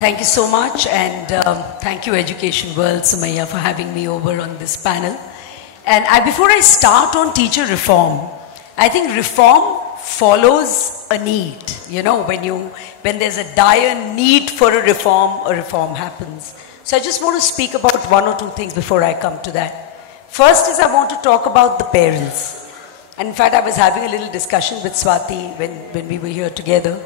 Thank you so much, and thank you, Education World, Sumaya, for having me over on this panel. And before I start on teacher reform, I think reform follows a need. You know, when there's a dire need for a reform happens. So I just want to speak about one or two things before I come to that. First is I want to talk about the parents. And in fact, I was having a little discussion with Swati when we were here together.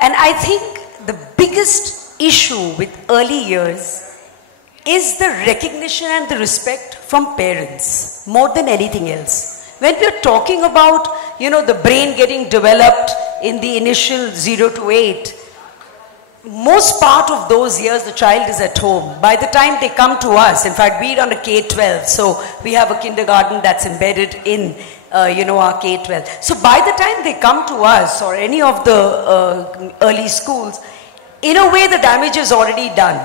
And I think the biggest issue with early years is the recognition and the respect from parents more than anything else. When we're talking about, the brain getting developed in the initial 0 to 8, most part of those years the child is at home. By the time they come to us, in fact we run a K-12, so we have a kindergarten that's embedded in our K-12. So by the time they come to us or any of the early schools, in a way the damage is already done.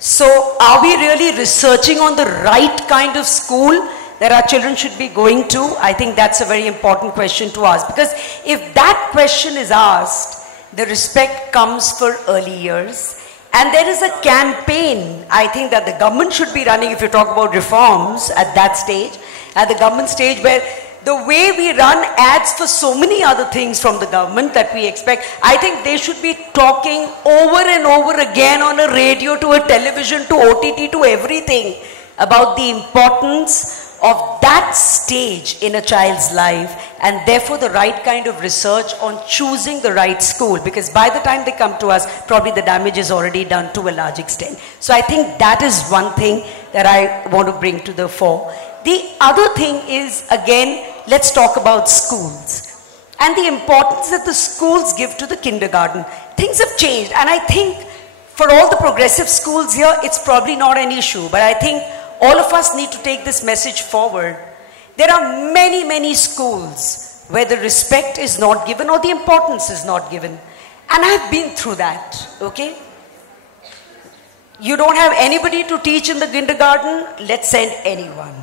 So are we really researching on the right kind of school that our children should be going to? I think that's a very important question to ask, because if that question is asked, the respect comes for early years. And there is a campaign, I think, that the government should be running, if you talk about reforms at that stage, at the government stage, where the way we run ads for so many other things from the government that we expect, I think they should be talking over and over again on a radio, to a television, to OTT, to everything about the importance of that stage in a child's life, and therefore the right kind of research on choosing the right school, because by the time they come to us, probably the damage is already done to a large extent. So I think that is one thing that I want to bring to the fore. The other thing is, again, let's talk about schools and the importance that the schools give to the kindergarten. Things have changed, and I think for all the progressive schools here, it's probably not an issue, but I think all of us need to take this message forward. There are many, many schools where the respect is not given or the importance is not given. And I've been through that, okay? You don't have anybody to teach in the kindergarten, let's send anyone.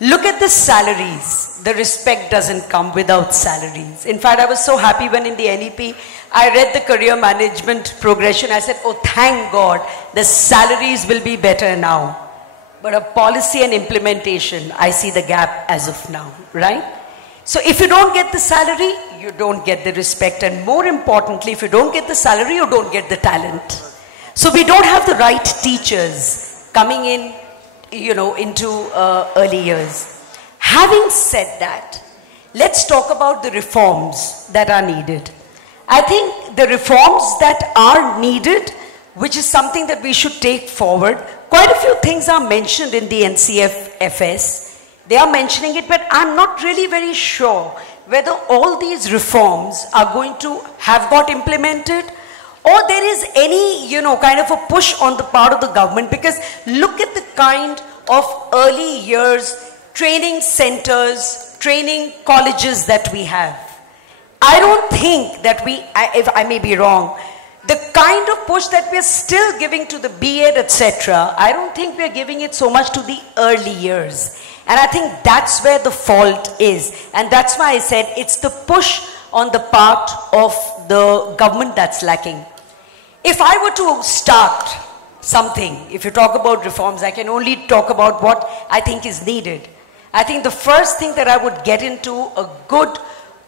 Look at the salaries. The respect doesn't come without salaries. In fact, I was so happy when in the NEP, I read the career management progression. I said, oh, thank God, the salaries will be better now. But a policy and implementation, I see the gap as of now, right? So if you don't get the salary, you don't get the respect. And more importantly, if you don't get the salary, you don't get the talent. So we don't have the right teachers coming in, into early years. Having said that, let's talk about the reforms that are needed. I think the reforms that are needed, which is something that we should take forward. Quite a few things are mentioned in the NCFS. They are mentioning it, but I'm not really very sure whether all these reforms are going to have got implemented, or there is any, kind of a push on the part of the government, because look at the kind of early years training centers, training colleges that we have. I don't think that if I may be wrong, the kind of push that we're still giving to the B.Ed, etc., I don't think we're giving it so much to the early years. And I think that's where the fault is. And that's why I said it's the push on the part of the government that's lacking. If I were to start something, if you talk about reforms, I can only talk about what I think is needed. I think the first thing that I would get into a good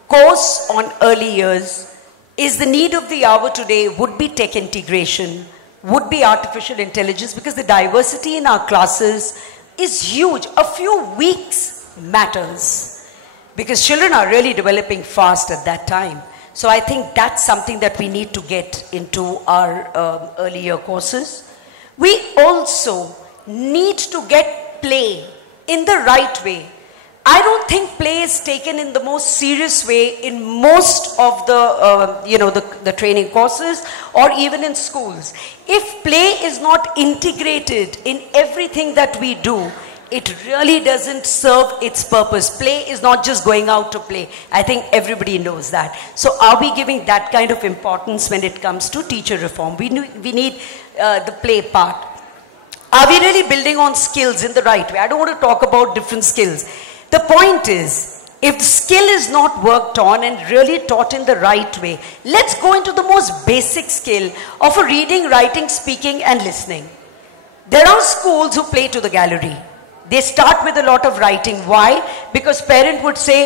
course on early years is the need of the hour today would be tech integration, would be artificial intelligence, because the diversity in our classes is huge. A few weeks matters, because children are really developing fast at that time. So I think that's something that we need to get into our earlier courses. We also need to get play in the right way. I don't think play is taken in the most serious way in most of the, the training courses or even in schools. If play is not integrated in everything that we do, it really doesn't serve its purpose. Play is not just going out to play. I think everybody knows that. So are we giving that kind of importance when it comes to teacher reform? We need the play part. Are we really building on skills in the right way? I don't want to talk about different skills. The point is, if the skill is not worked on and really taught in the right way, let's go into the most basic skill of a reading, writing, speaking and listening. There are schools who play to the gallery. They start with a lot of writing. Why? Because parent would say,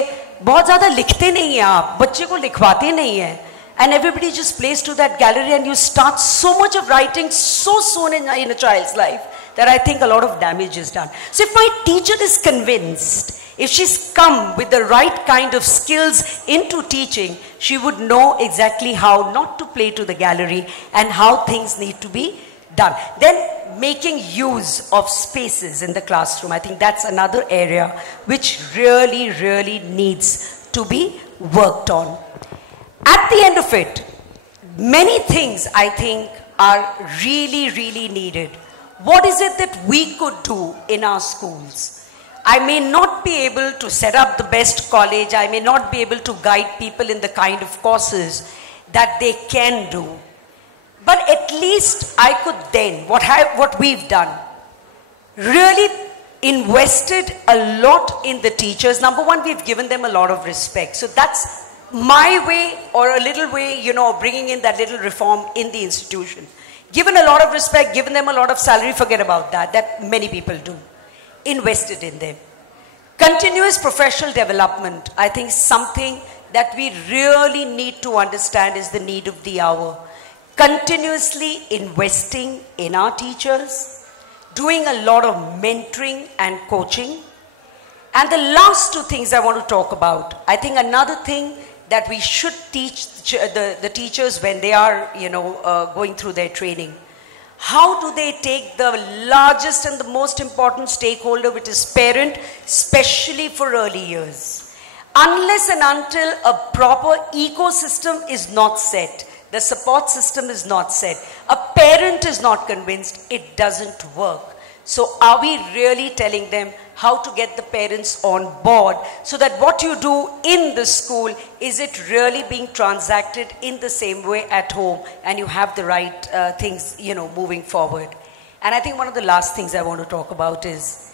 बहुत ज़्यादा लिखते नहीं हैं आप, बच्चे को लिखवाते नहीं हैं. And everybody just plays to that gallery and you start so much of writing so soon in a child's life that I think a lot of damage is done. So if my teacher is convinced, if she's come with the right kind of skills into teaching, she would know exactly how not to play to the gallery and how things need to be done. Then making use of spaces in the classroom. I think that's another area which really, really needs to be worked on. At the end of it, many things I think are really, really needed. What is it that we could do in our schools? I may not be able to set up the best college. I may not be able to guide people in the kind of courses that they can do. But at least I could then, what we've done, really invested a lot in the teachers. Number one, we've given them a lot of respect. So that's my way or a little way, bringing in that little reform in the institution. Given a lot of respect, given them a lot of salary, forget about that. That many people do. Invested in them. Continuous professional development, I think something that we really need to understand is the need of the hour. Continuously investing in our teachers, doing a lot of mentoring and coaching. And the last two things I want to talk about, I think another thing that we should teach the teachers when they are, going through their training. How do they take the largest and the most important stakeholder, which is parent, especially for early years? Unless and until a proper ecosystem is not set, the support system is not set, a parent is not convinced, it doesn't work. So are we really telling them how to get the parents on board so that what you do in the school, is it really being transacted in the same way at home and you have the right things, moving forward? And I think one of the last things I want to talk about is,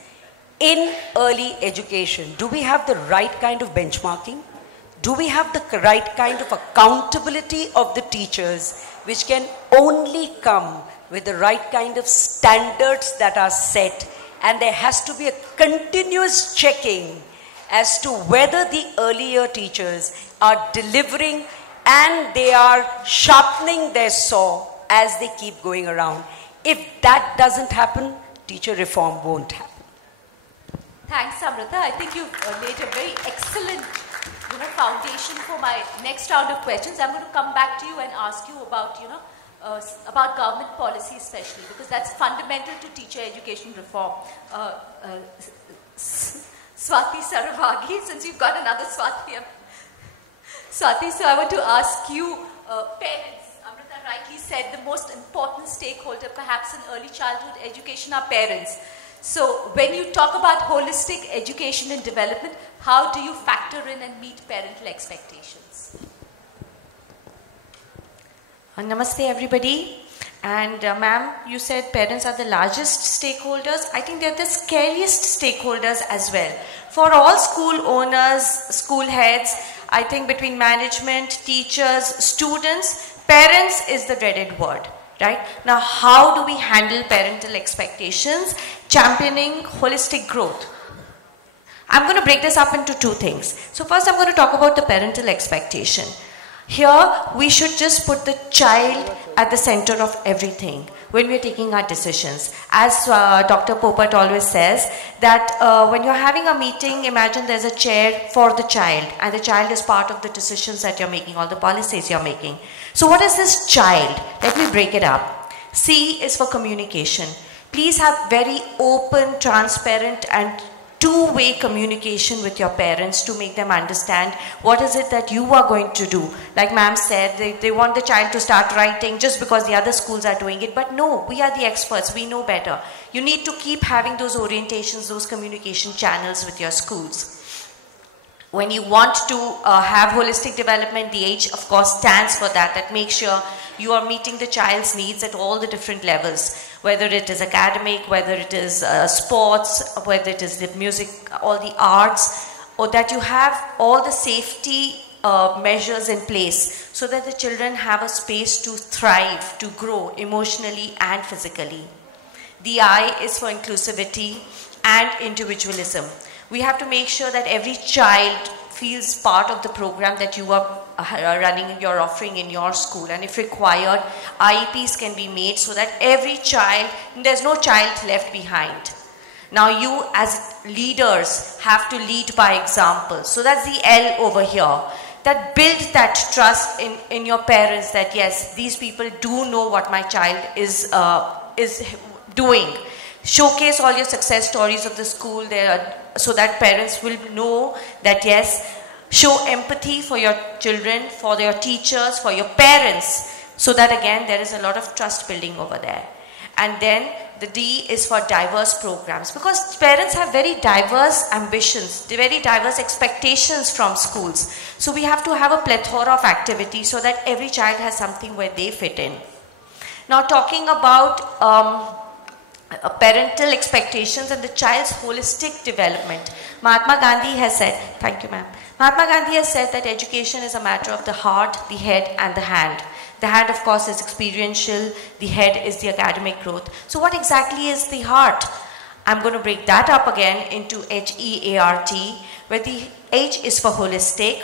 in early education, do we have the right kind of benchmarking? Do we have the right kind of accountability of the teachers, which can only come with the right kind of standards that are set? And there has to be a continuous checking as to whether the earlier teachers are delivering and they are sharpening their saw as they keep going around. If that doesn't happen, teacher reform won't happen. Thanks, Amrita. I think you've laid a very excellent foundation for my next round of questions. I'm going to come back to you and ask you about, about government policy especially, because that's fundamental to teacher education reform. Swati Saravagi, since you've got another Swati. Swati, so I want to ask you, parents, Amrita rightly said the most important stakeholder perhaps in early childhood education are parents. So when you talk about holistic education and development, how do you factor in and meet parental expectations? Namaste everybody. And ma'am, you said parents are the largest stakeholders. I think they're the scariest stakeholders as well. For all school owners, school heads, I think between management, teachers, students, parents is the dreaded word. Right? Now, how do we handle parental expectations, championing holistic growth? I'm going to break this up into two things. So first I'm going to talk about the parental expectation. Here, we should just put the child at the center of everything when we're taking our decisions. As Dr. Popat always says, that when you're having a meeting, imagine there's a chair for the child, and the child is part of the decisions that you're making, all the policies you're making. So what is this child? Let me break it up. C is for communication. Please have very open, transparent and two-way communication with your parents to make them understand what is it that you are going to do. Like ma'am said, they want the child to start writing just because the other schools are doing it. But no, we are the experts. We know better. You need to keep having those orientations, those communication channels with your schools. When you want to have holistic development, the H of course stands for that. That makes sure you are meeting the child's needs at all the different levels, whether it is academic, whether it is sports, whether it is the music, all the arts. or that you have all the safety measures in place so that the children have a space to thrive, to grow emotionally and physically. The I is for inclusivity and individualism. We have to make sure that every child feels part of the program that you are running, you're offering in your school, and if required, IEPs can be made so that every child, there's no child left behind. Now you as leaders have to lead by example. So that's the L over here. That build that trust in your parents that yes, these people do know what my child is doing. Showcase all your success stories of the school there so that parents will know that yes, show empathy for your children, for your teachers, for your parents, so that again there is a lot of trust building over there. And then the D is for diverse programs, because parents have very diverse ambitions, very diverse expectations from schools. So we have to have a plethora of activities so that every child has something where they fit in. Now talking about parental expectations and the child's holistic development. Mahatma Gandhi has said, thank you ma'am, Mahatma Gandhi has said that education is a matter of the heart, the head and the hand. The hand of course is experiential, the head is the academic growth. So what exactly is the heart? I'm going to break that up again into HEART, where the H is for holistic.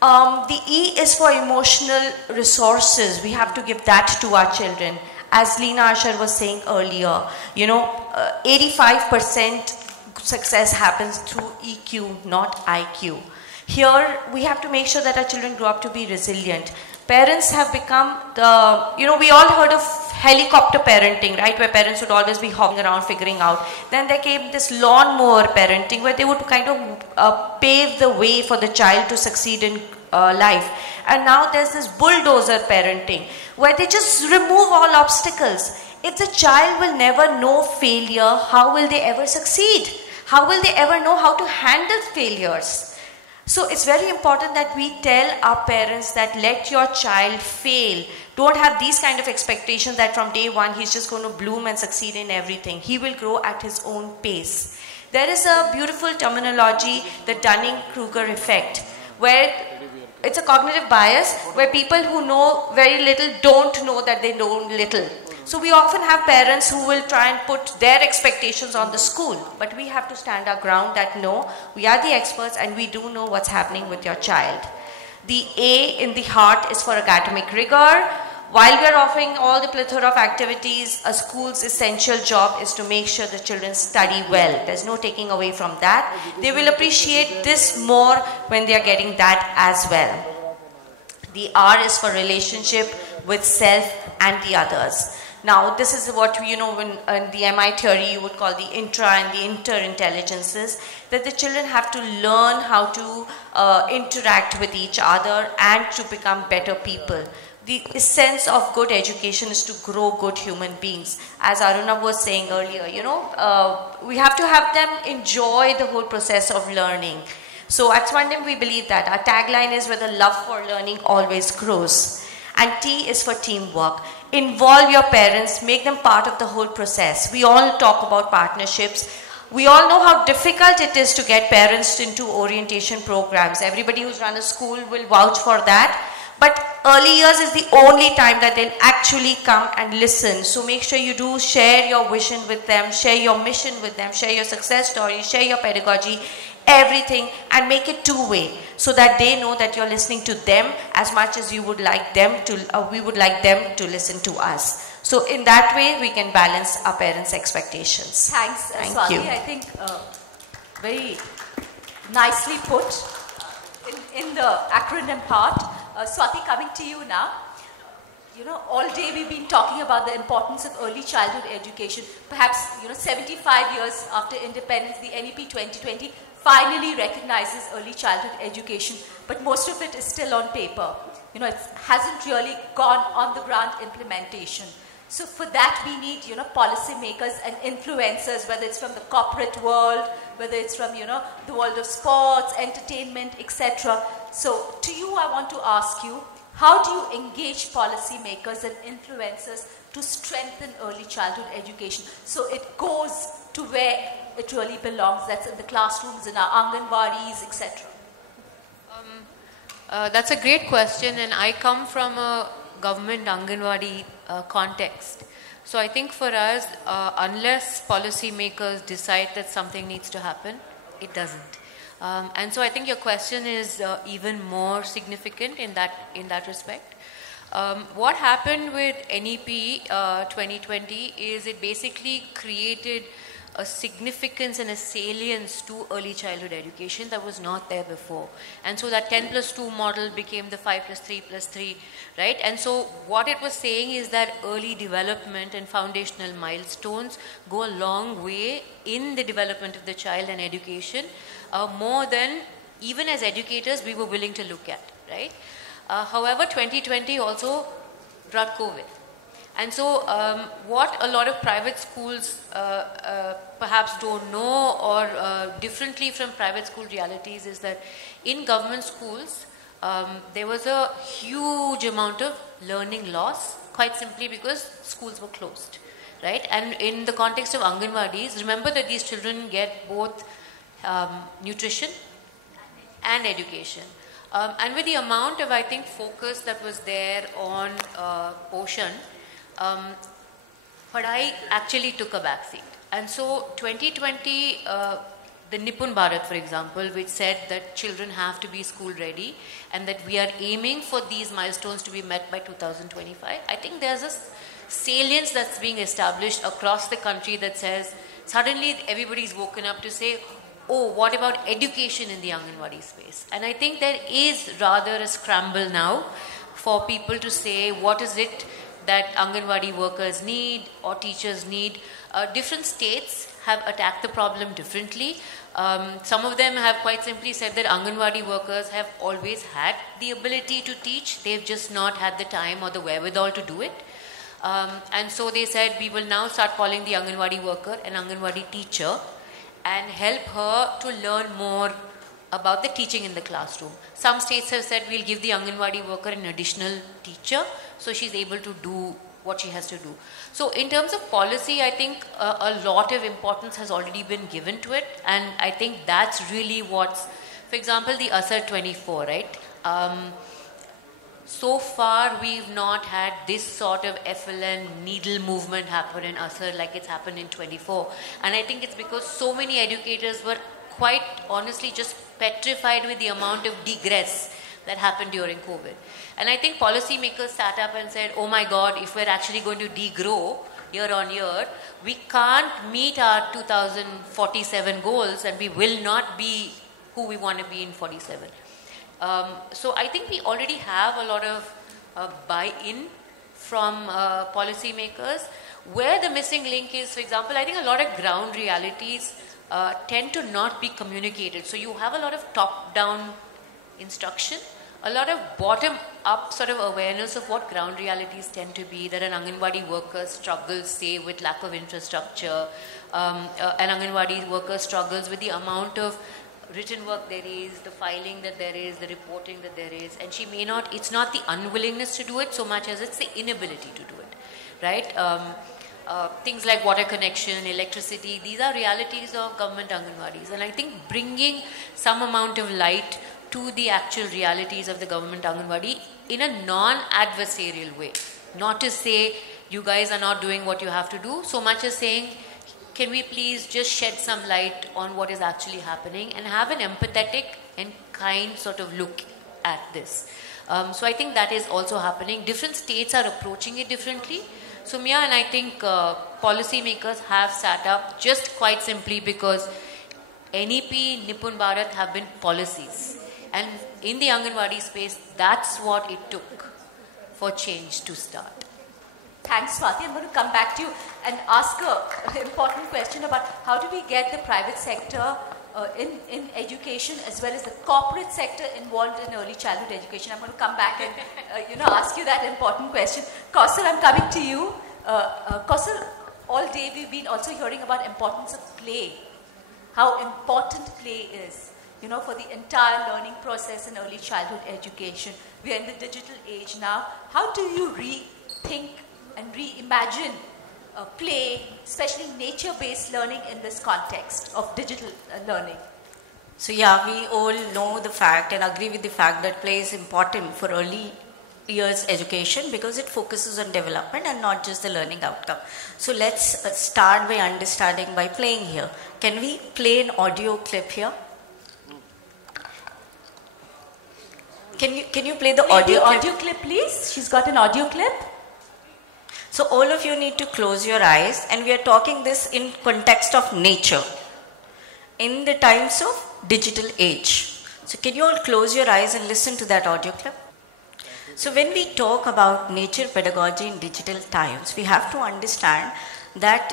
The E is for emotional resources. We have to give that to our children. As Leena Ashar was saying earlier, 85% success happens through EQ, not IQ. Here, we have to make sure that our children grow up to be resilient. Parents have become we all heard of helicopter parenting, right? Where parents would always be hopping around figuring out. Then there came this lawnmower parenting where they would kind of pave the way for the child to succeed in life. And now there's this bulldozer parenting where they just remove all obstacles. If the child will never know failure, how will they ever succeed? How will they ever know how to handle failures? So it's very important that we tell our parents that let your child fail. Don't have these kind of expectations that from day one he's just going to bloom and succeed in everything. He will grow at his own pace. There is a beautiful terminology, the Dunning-Kruger effect, where it's a cognitive bias where people who know very little don't know that they know little. So we often have parents who will try and put their expectations on the school, but we have to stand our ground that no, we are the experts and we do know what's happening with your child. The A in the heart is for academic rigor. While we are offering all the plethora of activities, a school's essential job is to make sure the children study well. There's no taking away from that. They will appreciate this more when they are getting that as well. The R is for relationship with self and the others. Now, this is what, in the MI theory, you would call the intra and the inter-intelligences, that the children have to learn how to interact with each other and to become better people. The essence of good education is to grow good human beings. As Aruna was saying earlier, we have to have them enjoy the whole process of learning. So at Swandam, we believe that. Our tagline is where the love for learning always grows. And T is for teamwork. Involve your parents, make them part of the whole process. We all talk about partnerships. We all know how difficult it is to get parents into orientation programs. Everybody who's run a school will vouch for that. But early years is the only time that they'll actually come and listen. So make sure you do share your vision with them, share your mission with them, share your success stories, share your pedagogy, everything, and make it two-way so that they know that you're listening to them as much as you would like them to, we would like them to listen to us. So in that way, we can balance our parents' expectations. Thanks, Thank Swati. you. I think very nicely put in the acronym part. Swati, coming to you now. All day we've been talking about the importance of early childhood education. Perhaps, 75 years after independence, the NEP 2020 finally recognizes early childhood education, but most of it is still on paper. It hasn't really gone on the ground implementation. So for that we need, policy makers and influencers, whether it's from the corporate world, whether it's from, the world of sports, entertainment, etc. So to you, I want to ask you, how do you engage policy makers and influencers to strengthen early childhood education so it goes to where it really belongs, that's in the classrooms, in our Anganwadis, etc.? That's a great question, and I come from a government Anganwadi context. So I think for us, unless policymakers decide that something needs to happen, it doesn't. And so I think your question is even more significant in that respect. What happened with NEP 2020 is it basically created a significance and a salience to early childhood education that was not there before. And so that 10+2 model became the 5+3+3, right? And so what it was saying is that early development and foundational milestones go a long way in the development of the child and education, more than even as educators we were willing to look at, right? However, 2020 also brought COVID. And so what a lot of private schools perhaps don't know, or differently from private school realities, is that in government schools there was a huge amount of learning loss, quite simply because schools were closed, right? And in the context of Anganwadis, remember that these children get both nutrition and education. And with the amount of, I think, focus that was there on Poshan, Padhai actually took a backseat. And so 2020, the Nipun Bharat, for example, which said that children have to be school ready and that we are aiming for these milestones to be met by 2025, I think there's a salience that's being established across the country that says, suddenly everybody's woken up to say, oh, what about education in the Anganwadi space? And I think there is rather a scramble now for people to say, what is it that Anganwadi workers need or teachers need? Different states have attacked the problem differently. Some of them have quite simply said that Anganwadi workers have always had the ability to teach. They've just not had the time or the wherewithal to do it. And so they said, we will now start calling the Anganwadi worker an Anganwadi teacher and help her to learn more about the teaching in the classroom. Some states have said, we'll give the Anganwadi worker an additional teacher so she's able to do what she has to do. So in terms of policy, I think a lot of importance has already been given to it, and I think that's really what's, for example, the Asar 24, right? So far, we've not had this sort of FLN needle movement happen in Asar like it's happened in 24. And I think it's because so many educators were quite honestly just petrified with the amount of degress that happened during COVID. And I think policymakers sat up and said, oh my God, if we're actually going to degrow year on year, we can't meet our 2047 goals and we will not be who we want to be in 47. So I think we already have a lot of buy-in from policymakers. Where the missing link is, for example, I think a lot of ground realities tend to not be communicated. So you have a lot of top-down instruction, a lot of bottom-up sort of awareness of what ground realities tend to be, that an Anganwadi worker struggles, say, with lack of infrastructure, an Anganwadi worker struggles with the amount of written work there is, the filing that there is, the reporting that there is, and she may not, it's not the unwillingness to do it so much as it's the inability to do it, right? Things like water connection, electricity, these are realities of government Anganwadis, and I think bringing some amount of light to the actual realities of the government Anganwadi in a non-adversarial way, not to say you guys are not doing what you have to do, so much as saying, can we please just shed some light on what is actually happening and have an empathetic and kind sort of look at this. So I think that is also happening. Different states are approaching it differently. So Mia, and I think policymakers have sat up just quite simply because NEP, Nipun Bharat have been policies. And in the Anganwadi space, that's what it took for change to start. Thanks, Swati. I'm going to come back to you and ask an important question about how do we get the private sector in education as well as the corporate sector involved in early childhood education. I'm going to come back and ask you that important question. Kausal, I'm coming to you. Kausal, all day we've been also hearing about importance of play, how important play is, for the entire learning process in early childhood education. We are in the digital age now. How do you rethink and reimagine play, especially nature-based learning in this context of digital learning? So yeah, we all know the fact and agree with the fact that play is important for early years education because it focuses on development and not just the learning outcome. So let's start by understanding by playing here. Can we play an audio clip here? Can you play the audio clip? Audio clip, please. She's got an audio clip. So all of you need to close your eyes, and we are talking this in context of nature in the times of digital age. So can you all close your eyes and listen to that audio clip? So when we talk about nature pedagogy in digital times, we have to understand that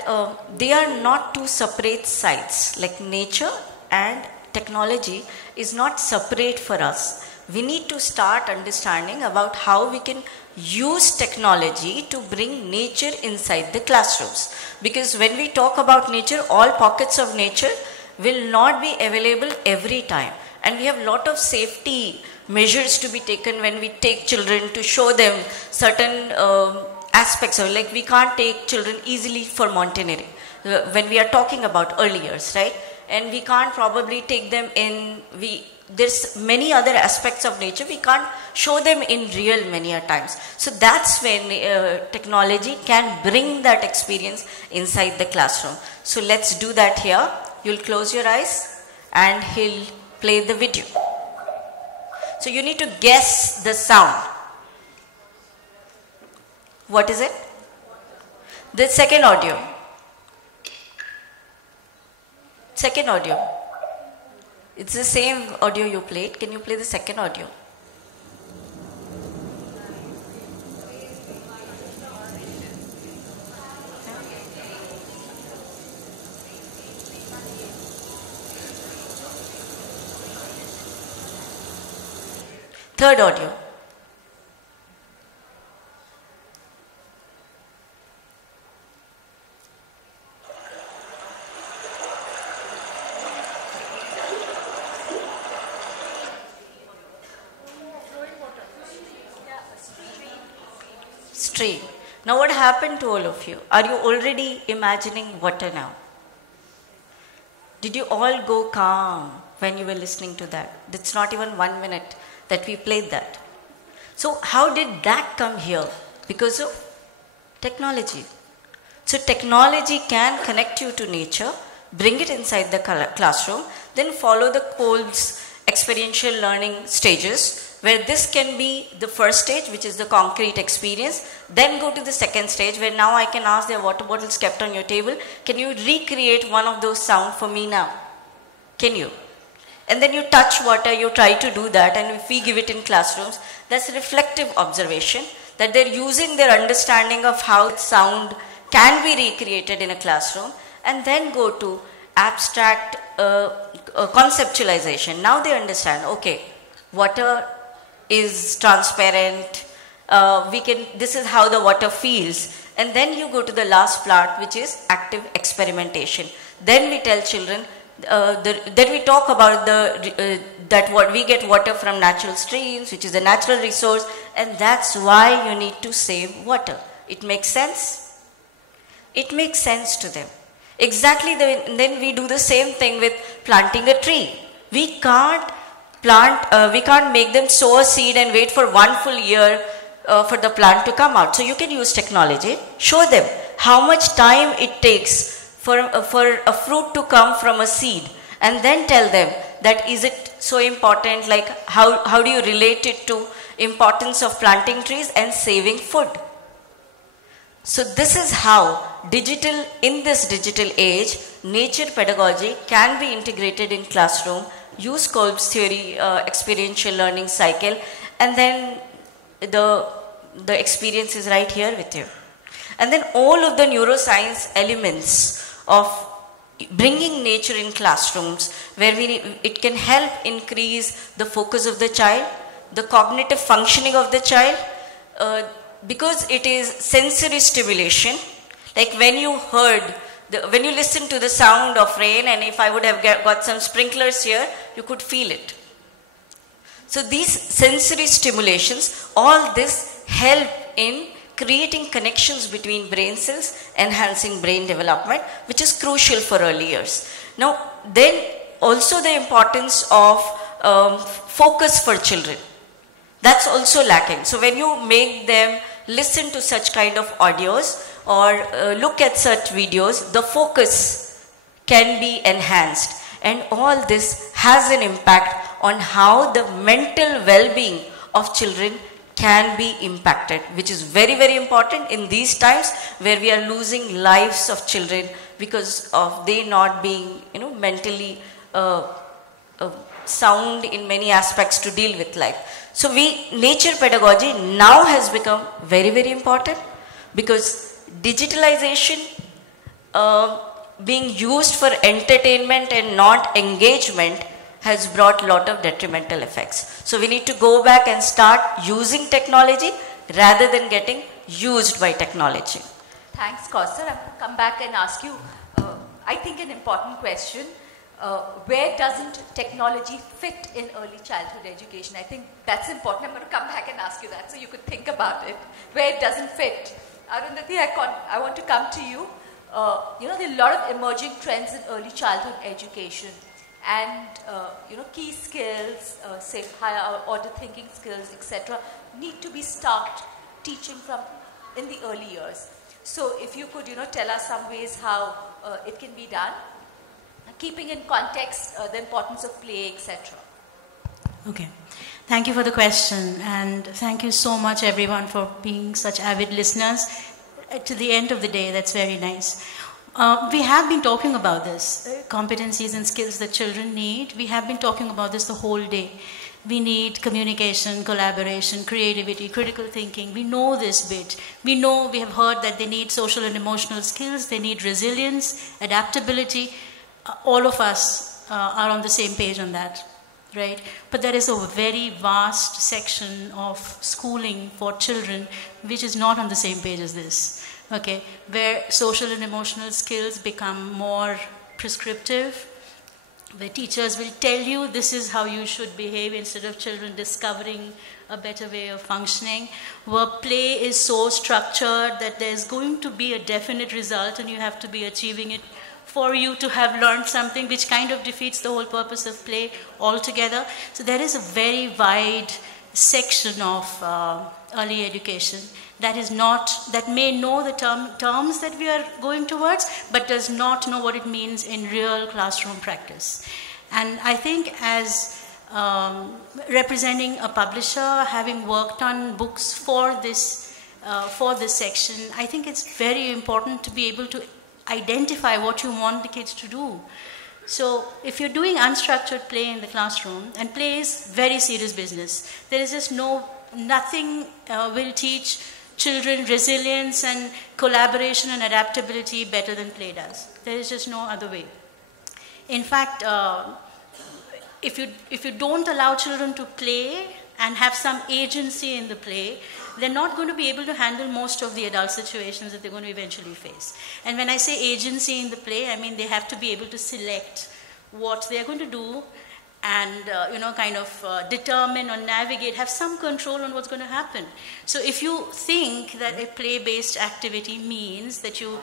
they are not two separate sides. Like nature and technology is not separate for us. We need to start understanding about how we can use technology to bring nature inside the classrooms. Because when we talk about nature, all pockets of nature will not be available every time. And we have a lot of safety measures to be taken when we take children to show them certain aspects of, like we can't take children easily for mountaineering when we are talking about early years, right? And we can't probably take them in, there's many other aspects of nature we can't show them in real many a times. So that's when technology can bring that experience inside the classroom. So let's do that here. You'll close your eyes and he'll play the video. So you need to guess the sound. What is it? The second audio. Second audio. It's the same audio you played. Can you play the second audio? Third audio. Stream. Now what happened to all of you? Are you already imagining water now? Did you all go calm when you were listening to that? It's not even 1 minute that we played that. So how did that come here? Because of technology. So technology can connect you to nature, bring it inside the classroom, then follow the Kolb's experiential learning stages, where this can be the first stage, which is the concrete experience, then go to the second stage, where now I can ask, there are water bottles kept on your table, can you recreate one of those sounds for me now? Can you? And then you touch water, you try to do that, and if we give it in classrooms, that's reflective observation, that they're using their understanding of how sound can be recreated in a classroom, and then go to abstract conceptualization. Now they understand, okay, water is transparent, this is how the water feels, and then you go to the last part, which is active experimentation. Then we tell children, then we talk about that what we get water from natural streams, which is a natural resource, and that's why you need to save water. It makes sense? It makes sense to them. Exactly, then we do the same thing with planting a tree. We can't make them sow a seed and wait for 1 full year for the plant to come out. So you can use technology, show them how much time it takes for a fruit to come from a seed, and then tell them that is it so important, like how do you relate it to importance of planting trees and saving food. So this is how in this digital age, nature pedagogy can be integrated in classroom, use Kolb's theory, experiential learning cycle, and then the experience is right here with you. And then all of the neuroscience elements of bringing nature in classrooms, where it can help increase the focus of the child, the cognitive functioning of the child, because it is sensory stimulation. Like when you listen to the sound of rain, and if I would have got some sprinklers here, you could feel it. So these sensory stimulations, all this help in creating connections between brain cells, enhancing brain development, which is crucial for early years. Now, then also the importance of focus for children. That's also lacking. So when you make them listen to such kind of audios or look at such videos, the focus can be enhanced. And all this has an impact on how the mental well-being of children can be impacted, which is very, very important in these times where we are losing lives of children because of they not being, mentally sound in many aspects to deal with life. So nature pedagogy now has become very, very important because digitalization being used for entertainment and not engagement has brought a lot of detrimental effects. So we need to go back and start using technology rather than getting used by technology. Thanks, Kaustubh. I'm going to come back and ask you, I think an important question. Where doesn't technology fit in early childhood education? I think that's important. I'm going to come back and ask you that so you could think about it. Where it doesn't fit. Arundhati, I want to come to you. There are a lot of emerging trends in early childhood education. And, key skills, say higher order thinking skills, etc., need to be started teaching from in the early years. So if you could, tell us some ways how it can be done, keeping in context the importance of play, etc. Okay. Thank you for the question, and thank you so much everyone for being such avid listeners. To the end of the day, that's very nice. We have been talking about this, competencies and skills that children need. We have been talking about this the whole day. We need communication, collaboration, creativity, critical thinking. We know this bit. We have heard that they need social and emotional skills. They need resilience, adaptability. All of us are on the same page on that, right? But there is a very vast section of schooling for children which is not on the same page as this. Okay, where social and emotional skills become more prescriptive, where teachers will tell you this is how you should behave instead of children discovering a better way of functioning, where play is so structured that there's going to be a definite result and you have to be achieving it for you to have learned something, which kind of defeats the whole purpose of play altogether. So there is a very wide section of early education that may know the terms that we are going towards, but does not know what it means in real classroom practice. And I think as representing a publisher, having worked on books for this section, I think it's very important to be able to identify what you want the kids to do. So if you're doing unstructured play in the classroom, and play is very serious business, there is just nothing will teach children resilience and collaboration and adaptability better than play does. There is just no other way. In fact, if you don't allow children to play and have some agency in the play, they're not going to be able to handle most of the adult situations that they're going to eventually face. And when I say agency in the play, I mean they have to be able to select what they're going to do and determine or navigate, have some control on what's going to happen. So if you think that a play-based activity means that you,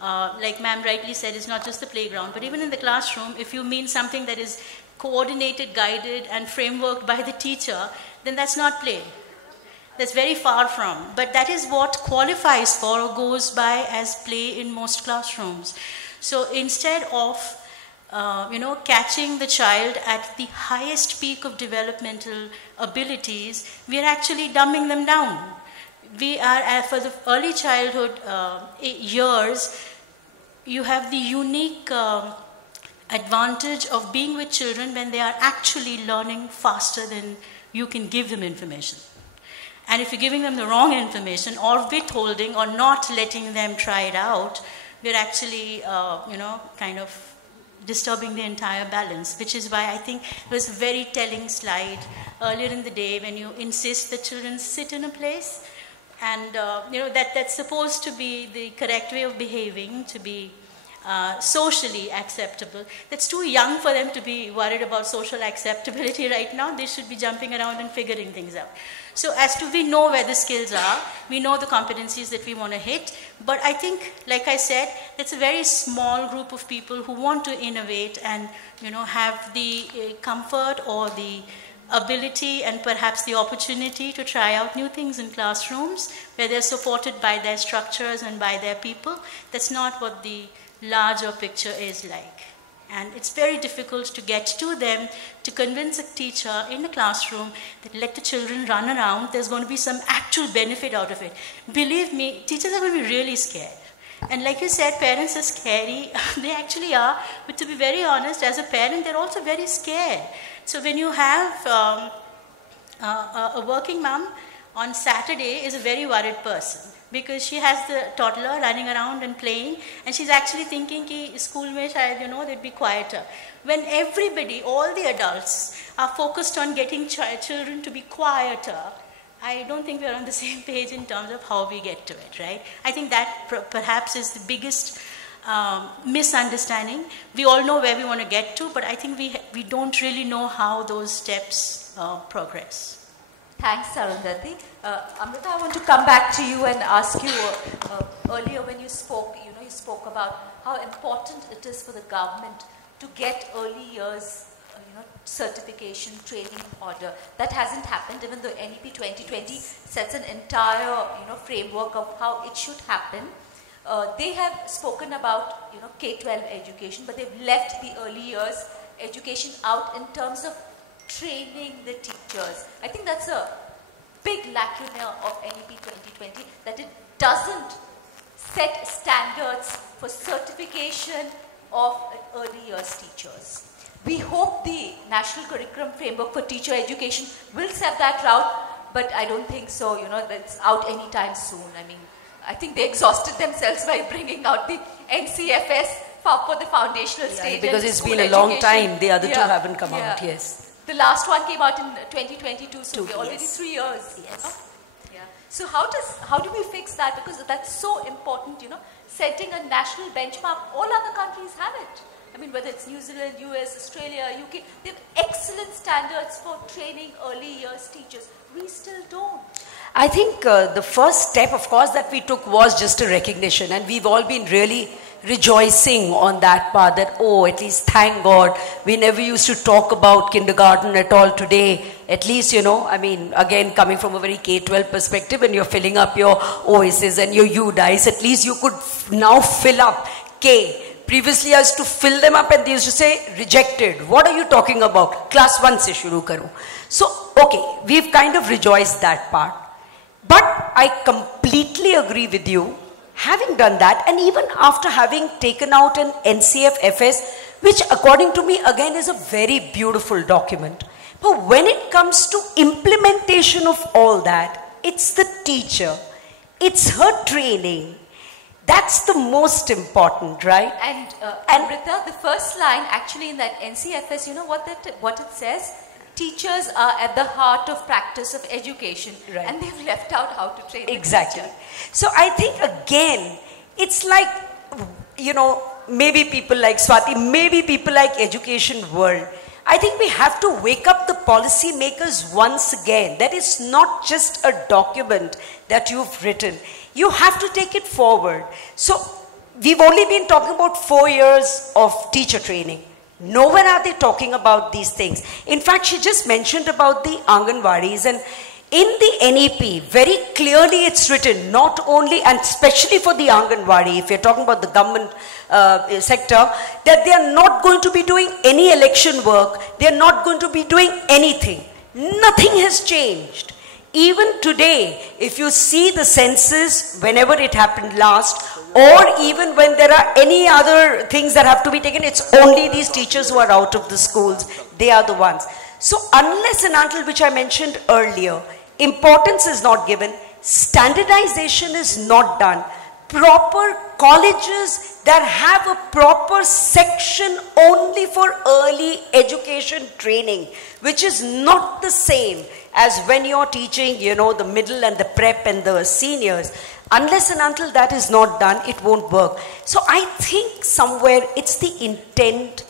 like ma'am rightly said, it's not just the playground, but even in the classroom, if you mean something that is coordinated, guided, and frameworked by the teacher, then that's not play. That's very far from. But that is what qualifies for or goes by as play in most classrooms. So instead of catching the child at the highest peak of developmental abilities, we are actually dumbing them down. We are, for the early childhood years, you have the unique advantage of being with children when they are actually learning faster than you can give them information. And if you're giving them the wrong information or withholding or not letting them try it out, we're actually, disturbing the entire balance, which is why I think it was a very telling slide earlier in the day when you insist that children sit in a place and, that's supposed to be the correct way of behaving, to be socially acceptable. That's too young for them to be worried about social acceptability right now. They should be jumping around and figuring things out. So as to we know where the skills are, we know the competencies that we want to hit, but I think, like I said, it's a very small group of people who want to innovate and, you know, have the comfort or the ability and perhaps the opportunity to try out new things in classrooms where they're supported by their structures and by their people. That's not what the larger picture is like. And it's very difficult to get to them, to convince a teacher in a classroom that let the children run around, there's going to be some actual benefit out of it. Believe me, teachers are going to be really scared. And like you said, parents are scary. They actually are. But to be very honest, as a parent, they're also very scared. So when you have a working mom on Saturday is a very worried person, because she has the toddler running around and playing, and she's actually thinking ki school mein shayad, you know, they'd be quieter. When everybody, all the adults are focused on getting children to be quieter, I don't think we're on the same page in terms of how we get to it, right? I think that perhaps is the biggest misunderstanding. We all know where we want to get to, but I think we don't really know how those steps progress. Thanks, Arundhati. Amrita, I want to come back to you and ask you, earlier when you spoke, you spoke about how important it is for the government to get early years, certification, training order. That hasn't happened, even though NEP 2020 sets an entire, framework of how it should happen. They have spoken about, K-12 education, but they've left the early years education out in terms of training the teachers. I think that's a big lacuna of NEP 2020, that it doesn't set standards for certification of early years teachers. We hope the National Curriculum Framework for Teacher Education will set that route, but I don't think so, that's out anytime soon. I mean, I think they exhausted themselves by bringing out the NCFS for the foundational stage. Because it's been a long time, the other two haven't come out, yes. The last one came out in 2022, so we're already 3 years. Yes. Yeah. So how do we fix that? Because that's so important, setting a national benchmark. All other countries have it. I mean, whether it's New Zealand, US, Australia, UK, they have excellent standards for training early years teachers. We still don't. I think the first step, of course, that we took was just a recognition, and we've all been really rejoicing on that part, that, oh, at least thank God, we never used to talk about kindergarten at all. Today, at least, I mean, again, coming from a very K-12 perspective, and you're filling up your OSs and your UDIs, at least you could now fill up K. Previously, I used to fill them up and they used to say, rejected. What are you talking about? Class 1 se shuru karo. So, okay, we've kind of rejoiced that part. But I completely agree with you. Having done that, and even after having taken out an NCFFS, which according to me again is a very beautiful document. But when it comes to implementation of all that, it's the teacher, it's her training. That's the most important, right? And Amrita, the first line actually in that NCFS, you know what it says? Teachers are at the heart of practice of education, right. And they've left out how to train exactly. the teacher. So I think again, it's like, maybe people like Swati, maybe people like Education World. I think we have to wake up the policy makers once again. That is not just a document that you've written. You have to take it forward. So we've only been talking about 4 years of teacher training. Nowhere are they talking about these things. In fact, she just mentioned about the Anganwadis, and in the NEP, very clearly it's written, not only and especially for the Anganwadi, if you're talking about the government sector, that they are not going to be doing any election work, they are not going to be doing anything. Nothing has changed. Even today, if you see the census, whenever it happened last, or even when there are any other things that have to be taken, it's only these teachers who are out of the schools. They are the ones. So unless and until, which I mentioned earlier, importance is not given, standardization is not done, proper colleges that have a proper section only for early education training, which is not the same as when you're teaching, the middle and the prep and the seniors. Unless and until that is not done, it won't work. So I think somewhere it's the intent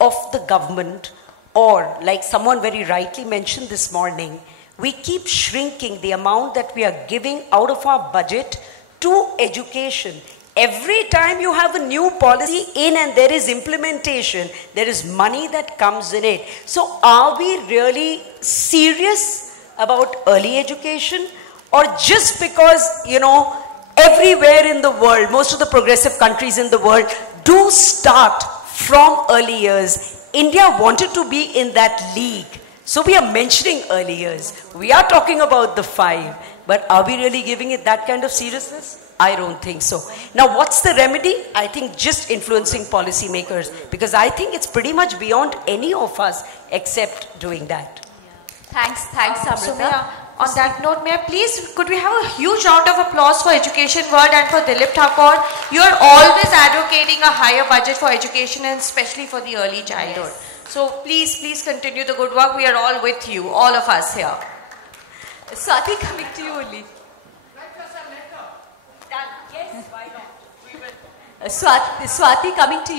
of the government, or like someone very rightly mentioned this morning, we keep shrinking the amount that we are giving out of our budget to education. Every time you have a new policy in and there is implementation, there is money that comes in it. So are we really serious about early education? Or just because, you know, everywhere in the world, most of the progressive countries in the world do start from early years. India wanted to be in that league. So we are mentioning early years. We are talking about the 5. But are we really giving it that kind of seriousness? I don't think so. Now what's the remedy? I think just influencing policymakers. Because I think it's pretty much beyond any of us except doing that. Thanks, Amrita. On that note, may I please, could we have a huge round of applause for Education World and for Dilip Thakur? You are always advocating a higher budget for education and especially for the early childhood. Yes. So please continue the good work. We are all with you, all of us here. Swati, coming to you only. Swati, coming to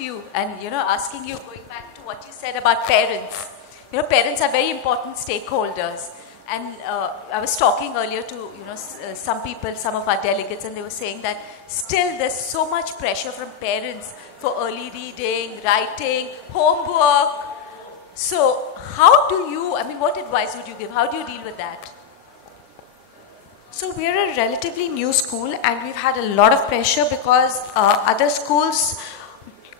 you, and asking you, going back to what you said about parents. Parents are very important stakeholders. And I was talking earlier to some people, some of our delegates, and they were saying that still there's so much pressure from parents for early reading, writing, homework. So how do you, what advice would you give? How do you deal with that? So we're a relatively new school and we've had a lot of pressure because other schools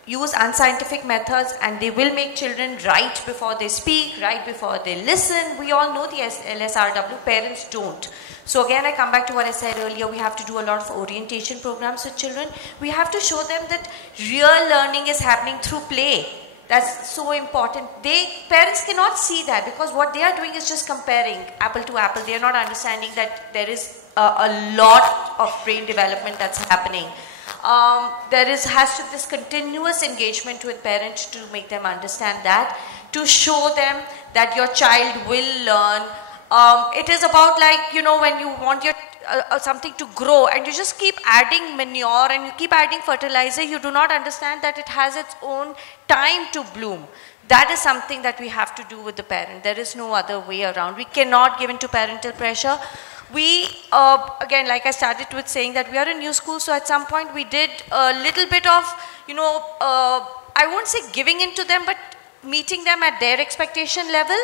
use unscientific methods and they will make children write before they speak, write before they listen. We all know the LSRW, parents don't. So again, I come back to what I said earlier, we have to do a lot of orientation programs with children. We have to show them that real learning is happening through play. That's so important. Parents cannot see that because what they are doing is just comparing apple to apple. They are not understanding that there is a lot of brain development that's happening. There has to be this continuous engagement with parents to make them understand that, to show them that your child will learn. It is about when you want your something to grow and you just keep adding manure and you keep adding fertilizer, you do not understand that it has its own time to bloom. That is something that we have to do with the parent. There is no other way around. We cannot give in to parental pressure. We, again, like I started with saying that we are a new school, so at some point we did a little bit of, I won't say giving in to them, but meeting them at their expectation level.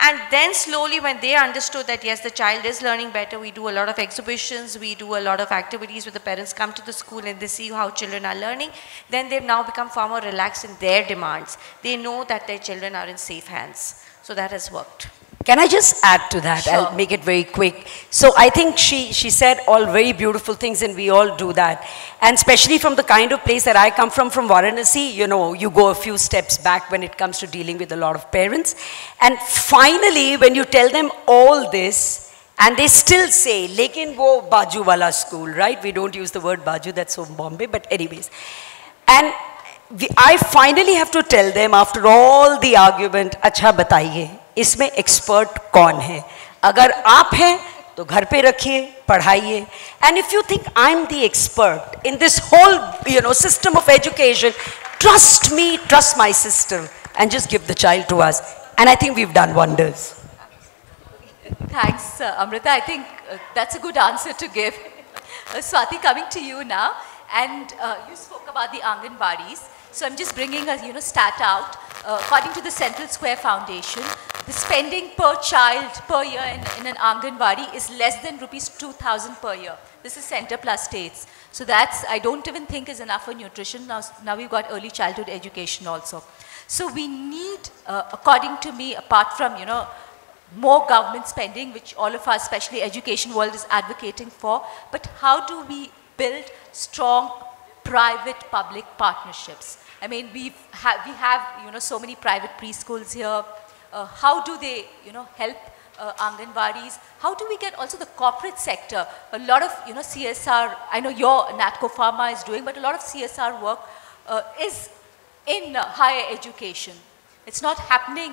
And then slowly when they understood that yes, the child is learning better, we do a lot of exhibitions, we do a lot of activities where the parents come to the school and they see how children are learning, then they've now become far more relaxed in their demands. They know that their children are in safe hands. So that has worked. Can I just add to that? Sure. I'll make it very quick. So I think she said all very beautiful things and we all do that. And especially from the kind of place that I come from Varanasi, you go a few steps back when it comes to dealing with a lot of parents. And finally, when you tell them all this, and they still say, lekin wo baju wala school, right? We don't use the word baju, that's so Bombay, but anyways. And I finally have to tell them after all the argument, अच्छा बताइए, इसमें expert कौन है? अगर आप हैं, तो घर पे रखिए, पढ़ाइए. And if you think I'm the expert in this whole, system of education, trust me, trust my system, and just give the child to us. And I think we've done wonders. Thanks, Amrita. I think that's a good answer to give. Swati, coming to you now. And you spoke about the Anganwadis. So I'm just bringing a stat out. According to the Central Square Foundation, the spending per child per year in an Anganwadi is less than rupees 2,000 per year. This is Center Plus States. So that's, I don't even think is enough for nutrition. Now we've got early childhood education also. So we need, according to me, apart from, more government spending, which all of us, especially education world, is advocating for, but how do we build strong private-public partnerships? I mean, we have so many private preschools here. How do they, help Anganwadis? How do we get also the corporate sector? A lot of, CSR, I know your Natco Pharma is doing, but a lot of CSR work is in higher education. It's not happening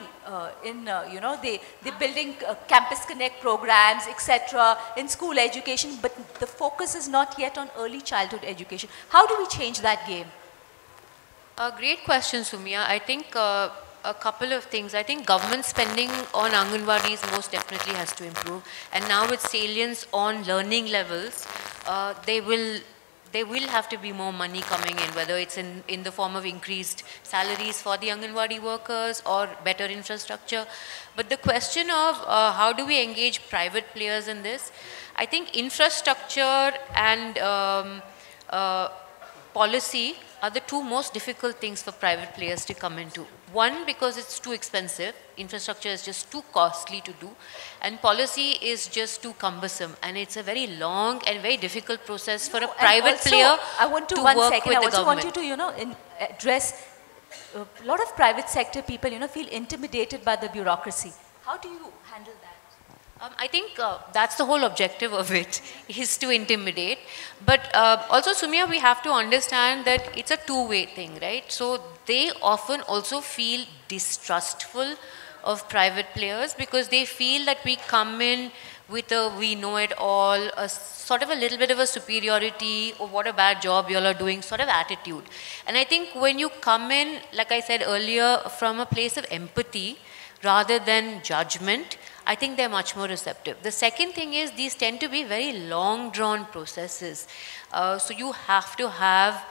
they're building campus connect programs, etc. in school education, but the focus is not yet on early childhood education. How do we change that game? Great question, Sumya. I think a couple of things. I think government spending on Anganwadis most definitely has to improve. And now with salience on learning levels, there will have to be more money coming in, whether it's in the form of increased salaries for the Anganwadi workers or better infrastructure. But the question of how do we engage private players in this, I think infrastructure and policy are the two most difficult things for private players to come into. One, because it's too expensive, infrastructure is just too costly to do, and policy is just too cumbersome, and it's a very long and very difficult process for a private player I want to work one with second. the I also want government. you to address a lot of private sector people feel intimidated by the bureaucracy. How do you handle that? I think that's the whole objective of it, is to intimidate. But also, Sumya, we have to understand that it's a two-way thing, right? So they often also feel distrustful of private players because they feel that we come in with a we know it all, a sort of a little bit of a superiority or what a bad job you all are doing sort of attitude. And I think when you come in, like I said earlier, from a place of empathy rather than judgment, I think they're much more receptive. The second thing is these tend to be very long drawn processes. So you have to have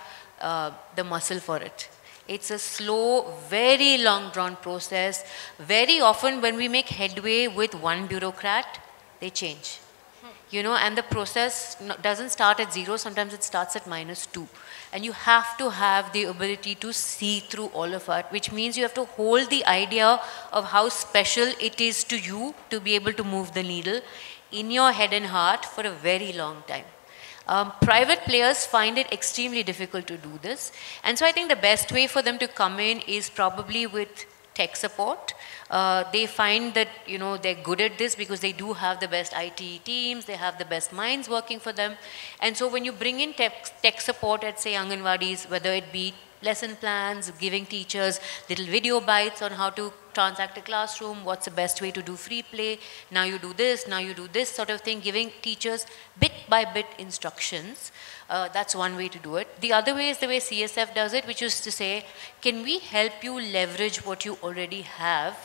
the muscle for it. It's a slow, very long drawn process. Very often when we make headway with one bureaucrat, they change. You know, and the process doesn't start at 0, sometimes it starts at -2. And you have to have the ability to see through all of it, which means you have to hold the idea of how special it is to you to be able to move the needle in your head and heart for a very long time. Private players find it extremely difficult to do this. And so I think the best way for them to come in is probably with tech support. They find that, you know, they're good at this because they do have the best IT teams, they have the best minds working for them. And so when you bring in tech support at, say, Anganwadis, whether it be lesson plans, giving teachers little video bites on how to transact a classroom, what's the best way to do free play, now you do this, now you do this sort of thing, giving teachers bit by bit instructions. That's one way to do it. The other way is the way CSF does it, which is to say, can we help you leverage what you already have,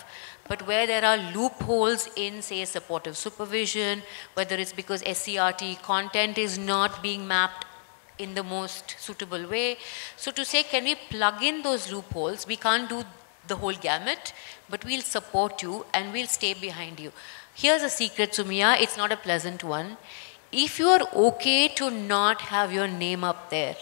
but where there are loopholes in, say, supportive supervision, whether it's because SCRT content is not being mapped in the most suitable way. So to say, can we plug in those loopholes? We can't do the whole gamut, but we'll support you and we'll stay behind you. Here's a secret, Sumya, it's not a pleasant one. If you are okay to not have your name up there,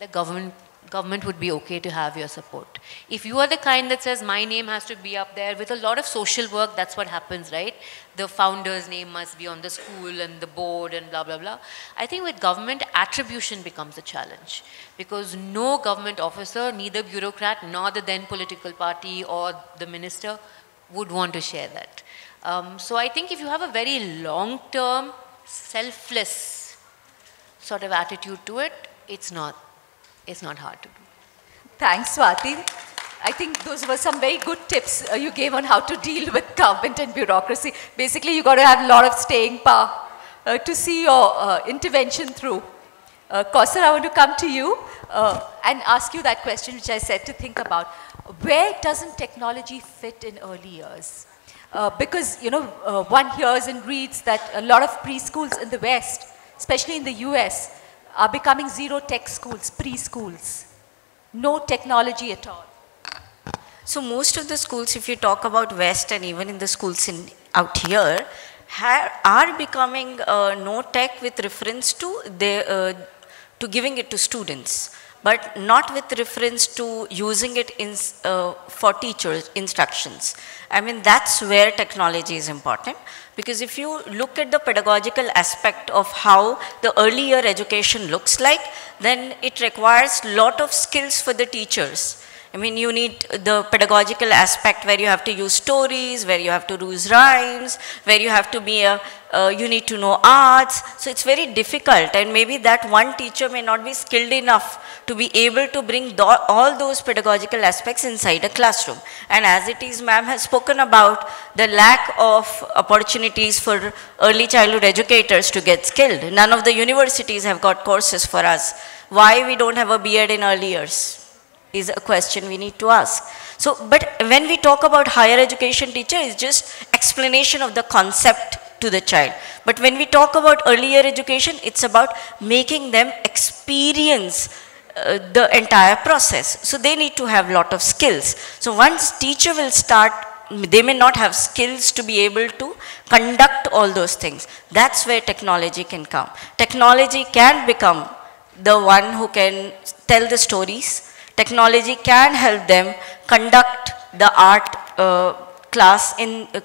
the government would be okay to have your support. If you are the kind that says my name has to be up there, with a lot of social work, that's what happens, right? The founder's name must be on the school and the board and blah, blah, blah. I think with government, attribution becomes a challenge because no government officer, neither bureaucrat nor the then political party or the minister would want to share that. So I think if you have a very long-term, selfless sort of attitude to it, it's not hard to do. Thanks, Swati. I think those were some very good tips you gave on how to deal with government and bureaucracy. Basically, you got to have a lot of staying power to see your intervention through. Kausar, I want to come to you and ask you that question which I said to think about. Where doesn't technology fit in early years? Because, you know, one hears and reads that a lot of preschools in the West, especially in the US, are becoming zero-tech schools, preschools. No technology at all. So most of the schools, if you talk about West and even in the schools out here, are becoming no tech with reference to giving it to students, but not with reference to using it for teachers' instructions. I mean, that's where technology is important, because if you look at the pedagogical aspect of how the early year education looks like, then it requires a lot of skills for the teachers. I mean, you need the pedagogical aspect where you have to use stories, where you have to use rhymes, where you have to be you need to know arts. So it's very difficult, and maybe that one teacher may not be skilled enough to be able to bring all those pedagogical aspects inside a classroom. And as it is, ma'am has spoken about the lack of opportunities for early childhood educators to get skilled. None of the universities have got courses for us. Why we don't have a B.Ed in early years is a question we need to ask. So, but when we talk about higher education teacher, it's just explanation of the concept to the child. But when we talk about earlier education, it's about making them experience the entire process. So they need to have lot of skills. So once teacher will start, they may not have skills to be able to conduct all those things. That's where technology can come. Technology can become the one who can tell the stories. Technology can help them conduct the art class in the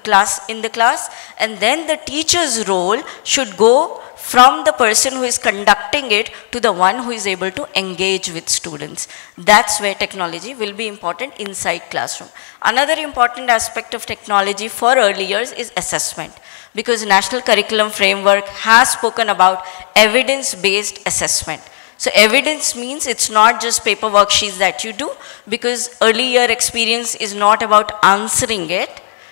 class, and then the teacher's role should go from the person who is conducting it to the one who is able to engage with students. That's where technology will be important inside classroom. Another important aspect of technology for early years is assessment, because National Curriculum Framework has spoken about evidence-based assessment. So evidence means it's not just paper worksheets that you do, because early year experience is not about answering it.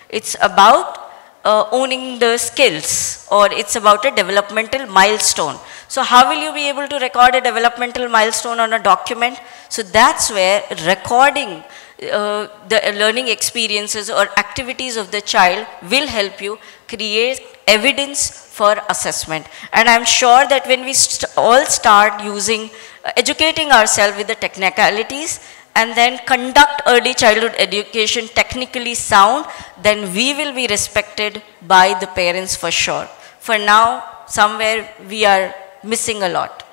It's about owning the skills, or it's about a developmental milestone. So how will you be able to record a developmental milestone on a document? So that's where recording the learning experiences or activities of the child will help you create evidence for assessment. And I'm sure that when we all start using, educating ourselves with the technicalities, and then conduct early childhood education technically sound, then we will be respected by the parents for sure. For now, somewhere we are missing a lot.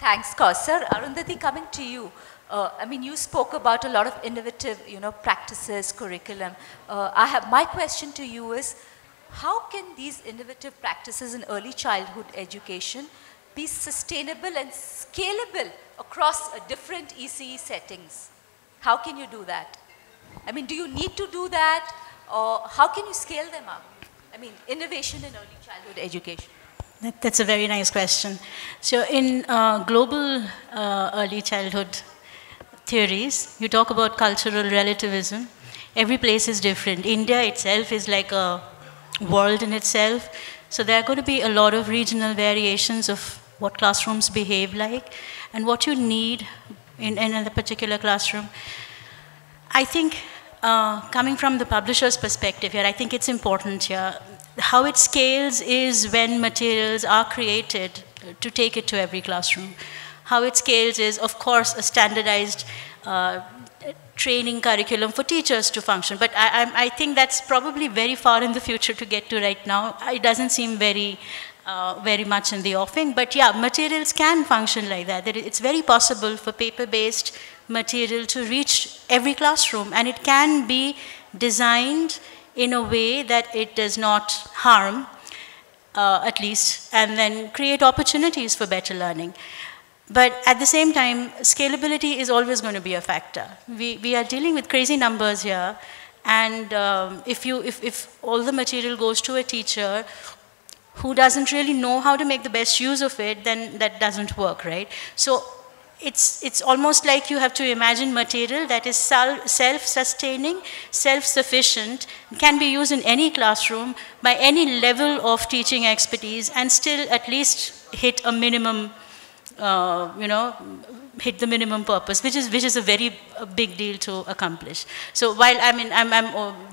Thanks, Kausar. Arundhati, coming to you. I mean, you spoke about a lot of innovative, practices, curriculum. My question to you is, how can these innovative practices in early childhood education be sustainable and scalable across different ECE settings? How can you do that? I mean, do you need to do that, or how can you scale them up? I mean, innovation in early childhood education. That's a very nice question. So in global early childhood theories, you talk about cultural relativism. Every place is different. India itself is like a world in itself. So there are going to be a lot of regional variations of what classrooms behave like and what you need in a particular classroom. I think coming from the publisher's perspective here, I think it's important here. How it scales is when materials are created to take it to every classroom. How it scales is, of course, a standardized training curriculum for teachers to function. But I think that's probably very far in the future to get to right now. It doesn't seem very much in the offing. But yeah, materials can function like that. It's very possible for paper-based material to reach every classroom. And it can be designed in a way that it does not harm, at least, and then create opportunities for better learning. But at the same time, scalability is always going to be a factor. We are dealing with crazy numbers here, and if all the material goes to a teacher who doesn't really know how to make the best use of it, then that doesn't work, right? So it's almost like you have to imagine material that is self-sustaining, self-sufficient, can be used in any classroom by any level of teaching expertise, and still at least hit a minimum, hit the minimum purpose, which is a very big deal to accomplish. So while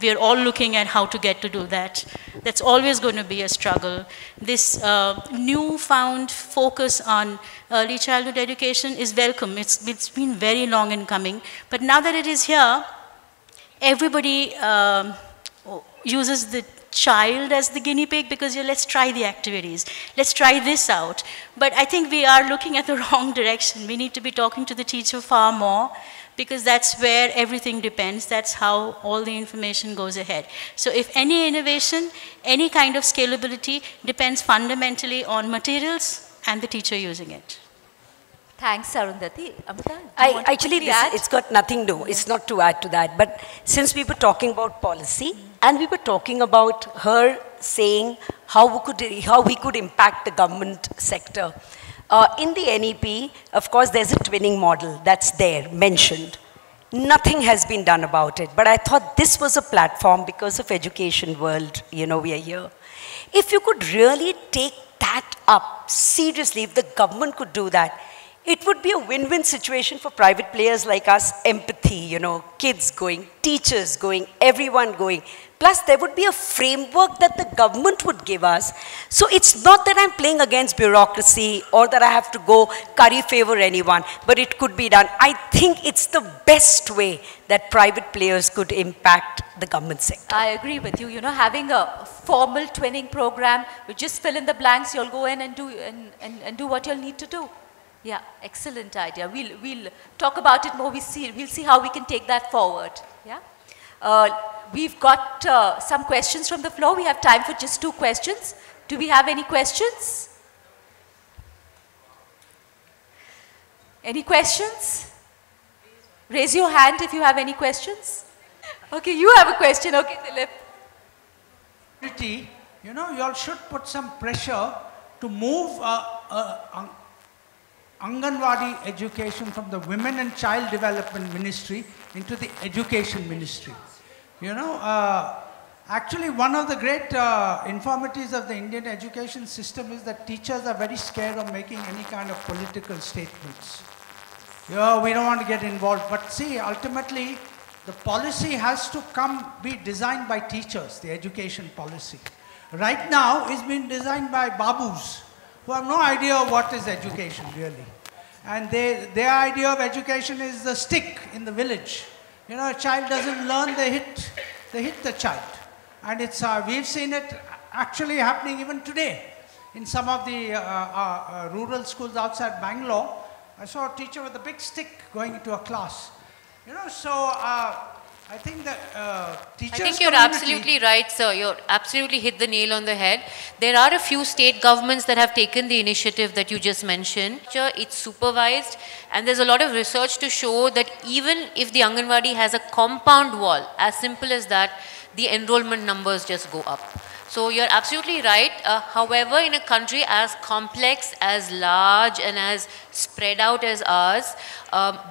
we're all looking at how to get to do that, that's always going to be a struggle. This newfound focus on early childhood education is welcome. It's been very long in coming, but now that it is here, everybody uses the child as the guinea pig, because let's try the activities, let's try this out. But I think we are looking at the wrong direction. We need to be talking to the teacher far more, because that's where everything depends. That's how all the information goes ahead. So if any innovation, any kind of scalability depends fundamentally on materials and the teacher using it. Thanks, Arundhati. Amrita, do you want to Actually, quickly add? it's got nothing to, it's not to add to that. But since we were talking about policy and we were talking about her saying how we could impact the government sector, in the NEP, of course, there's a twinning model that's there, mentioned. Nothing has been done about it. But I thought this was a platform because of Education World, you know, we are here. If you could really take that up seriously, if the government could do that, it would be a win-win situation for private players like us, empathy, you know, kids going, teachers going, everyone going. Plus, there would be a framework that the government would give us. So it's not that I'm playing against bureaucracy or that I have to go curry favor anyone, but it could be done. I think it's the best way that private players could impact the government sector. I agree with you. You know, having a formal twinning program, you just fill in the blanks, you'll go in and do what you'll need to do. Yeah, excellent idea. We'll talk about it more. We'll see how we can take that forward. Yeah. We've got some questions from the floor. We have time for just 2 questions. Do we have any questions? Any questions? Raise your hand if you have any questions. Okay, you have a question. Okay, Dilip. You know, you all should put some pressure to move Anganwadi education from the Women and Child Development Ministry into the Education Ministry. You know, actually one of the great infirmities of the Indian education system is that teachers are very scared of making any kind of political statements. You know, we don't want to get involved, but see, ultimately, the policy has to be designed by teachers, the education policy. Right now, it's been designed by babus, who have no idea what is education really. And their idea of education is the stick in the village. You know, a child doesn't learn, they hit the child. And it's, we've seen it actually happening even today. In some of the rural schools outside Bangalore, I saw a teacher with a big stick going into a class. You know, so I think that teachers... I think you're absolutely right, sir. You're absolutely hit the nail on the head. There are a few state governments that have taken the initiative that you just mentioned. It's supervised, and there's a lot of research to show that even if the Anganwadi has a compound wall, as simple as that, the enrollment numbers just go up. So you're absolutely right. However, in a country as complex, as large, and as spread out as ours,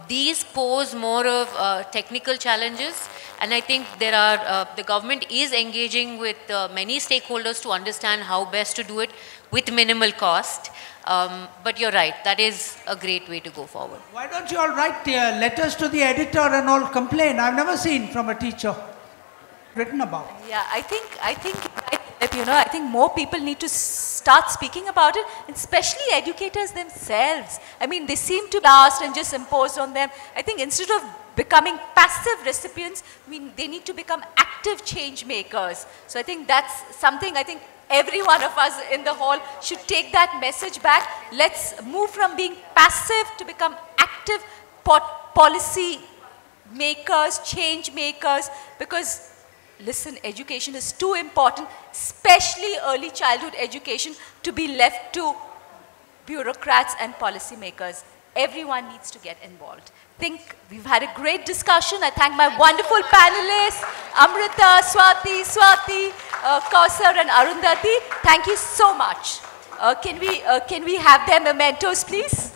these pose more of technical challenges. And I think there are, the government is engaging with many stakeholders to understand how best to do it with minimal cost. But you're right, that is a great way to go forward. Why don't you all write letters to the editor and all complain? I've never seen from a teacher written about. Yeah, I think, you know, I think more people need to start speaking about it, and especially educators themselves. I mean, they seem to last and just imposed on them. I think instead of becoming passive recipients, I mean, they need to become active change makers. So I think that's something I think every one of us in the hall should take that message back. Let's move from being passive to become active policy makers, change makers, because listen, education is too important, especially early childhood education, to be left to bureaucrats and policymakers. Everyone needs to get involved. I think we've had a great discussion. I thank my wonderful panelists, Amrita, Swati, Kausar and Arundhati. Thank you so much. Can we have their mementos, please?